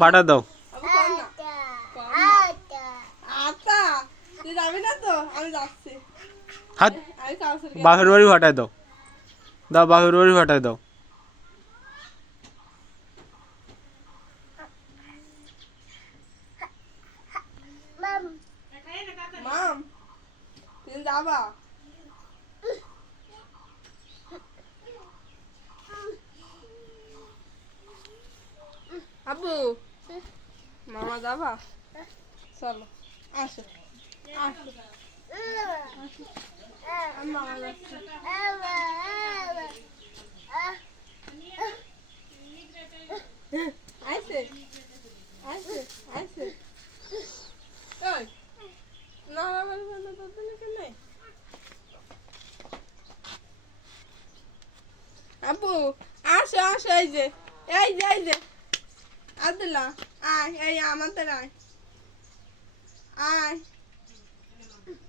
পাঠা দাও। আবু কর না আতা তুই যাবি না তো আমি যাচ্ছি হাত আমি কাউসার বাপের বাড়ি ফাটাই দাও। দাও বাপের বাড়ি ফাটাই দাও। মাম তুমি যাবা আব্বু মামা যাবা চলো আসো আসো আমি মামা যাচ্ছি আইসে আইসে আইসে ওই না আমার জন্য তো দিলে কেন আব্বু আসো আসো এই যে আব্দুল্লাহ আয় এই আমাদের আয় আয়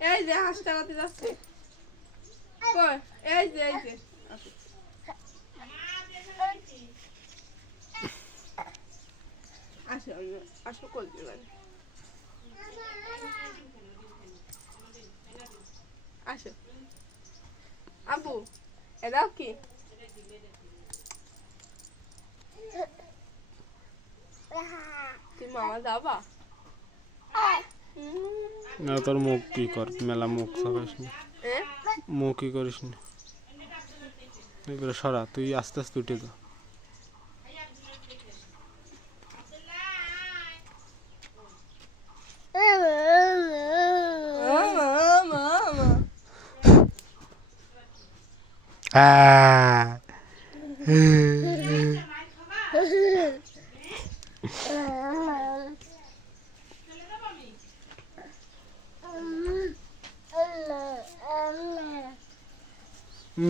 এই যে হাসপাতালে যাচ্ছে কই এই যে আসো আসো কল দিবেন আসো আব্বু এদাও কি তুই মামা যাবা না তোর মুখ কি কর, মেলা মুখ সকাস না, হ্যাঁ মুখ কি করিস না। এবারে সরা, তুই আস্তে আস্তে উঠে যা।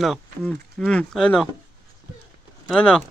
No, I know.